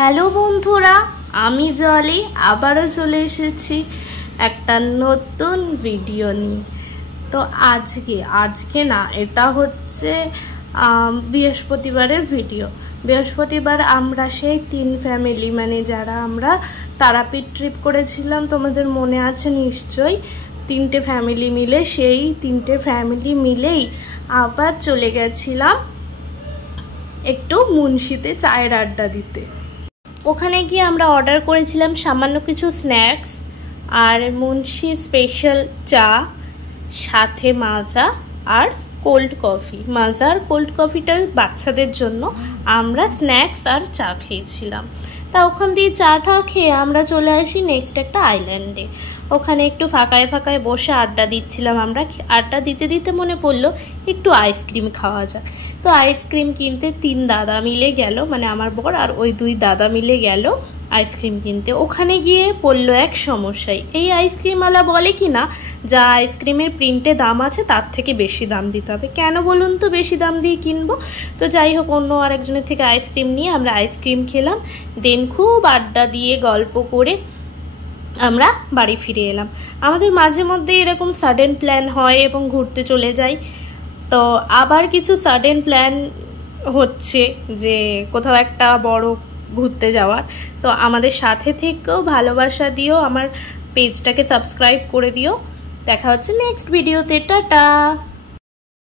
Hello বন্ধুরা, আমি জলি আবারও চলে এসেছি একটা নতুন ভিডিও নিয়ে। তো আজকে না, এটা হচ্ছে বৃহস্পতিবারের ভিডিও। বৃহস্পতিবার আমরা সেই 3 ফ্যামিলি, মানে যারা আমরা তারাপীঠ ট্রিপ করেছিলাম, তোমাদের মনে আছে নিশ্চয়ই, 3টে ফ্যামিলি মিলে, সেই 3টে ফ্যামিলি মিলেই আবার চলে গেছিলাম একটু মুন্সিতে চায়ের আড্ডা দিতে। ওখানে গিয়ে আমরা অর্ডার করেছিলাম সামান্য কিছু স্ন্যাক্স আর মুন্সি স্পেশাল চা, সাথে মাজা আর কোল্ড কফি। মাজা আর কোল্ড কফিটা বাচ্চাদের জন্য, আমরা স্ন্যাক্স আর চা খেয়েছিলাম। তা ওখান দিয়ে চাটা খেয়ে আমরা চলে আসি নেক্সট একটা আইল্যান্ডে। ওখানে একটু ফাঁকায় ফাঁকায় বসে আড্ডা দিচ্ছিলাম। আমরা আড্ডা দিতে দিতে মনে পড়লো একটু আইসক্রিম খাওয়া যায়। তো আইসক্রিম কিনতে 3 দাদা মিলে গেল, মানে আমার বর আর ওই 2 দাদা মিলে গেল আইসক্রিম কিনতে। ওখানে গিয়ে পড়লো এক সমস্যায়। এই আইসক্রিমওয়ালা বলে কি না, যা আইসক্রিমের প্রিন্টে দাম আছে তার থেকে বেশি দাম দিতে হবে। কেন বলুন তো বেশি দাম দিয়ে কিনবো? তো যাই হোক, অন্য আরেকজনের থেকে আইসক্রিম নিয়ে আমরা আইসক্রিম খেলাম। দেন খুব আড্ডা দিয়ে গল্প করে আমরা বাড়ি ফিরে এলাম। আমাদের মাঝে মধ্যে এরকম সাডেন প্ল্যান হয় এবং ঘুরতে চলে যাই। তো আবার কিছু সাডেন প্ল্যান হচ্ছে যে কোথাও একটা বড় ঘুরতে যাওয়ার। তো আমাদের সাথে থেকেও ভালোবাসা দিও, আমার পেজটাকে সাবস্ক্রাইব করে দিও। দেখা হচ্ছে নেক্সট ভিডিওতে। টাটা।